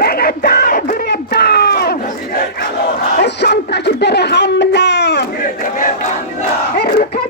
ভেঙে দাও ঘুরিয়ে দাও। সন্ত্রাসীদের হামলা। রুখে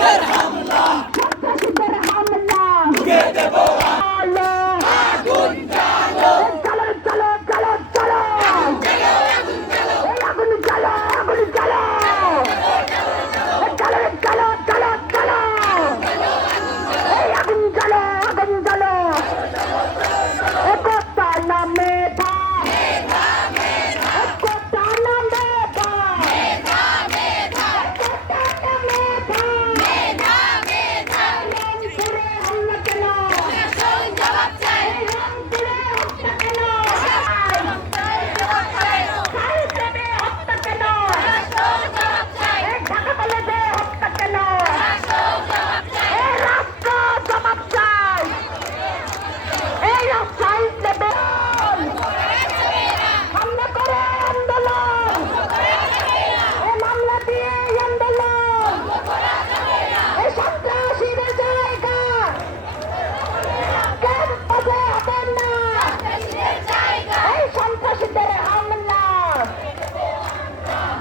Amen.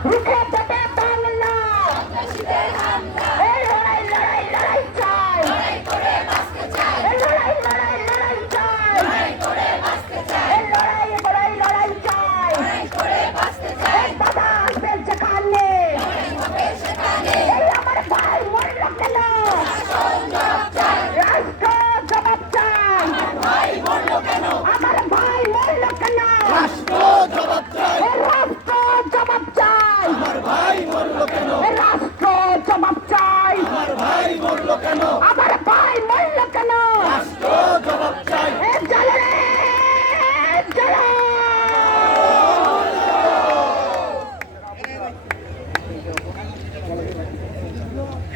O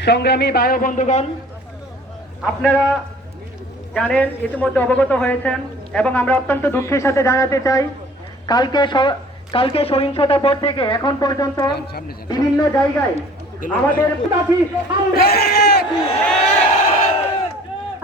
সংগ্রামী বায়ু বন্ধুগণ আপনারা জানেন ইতিমধ্যে অবগত হয়েছেন এবং আমরা অত্যন্ত দুঃখের সাথে জানাতে চাই কালকে কালকে সহিংসতার পর থেকে এখন পর্যন্ত বিভিন্ন জায়গায় আমাদের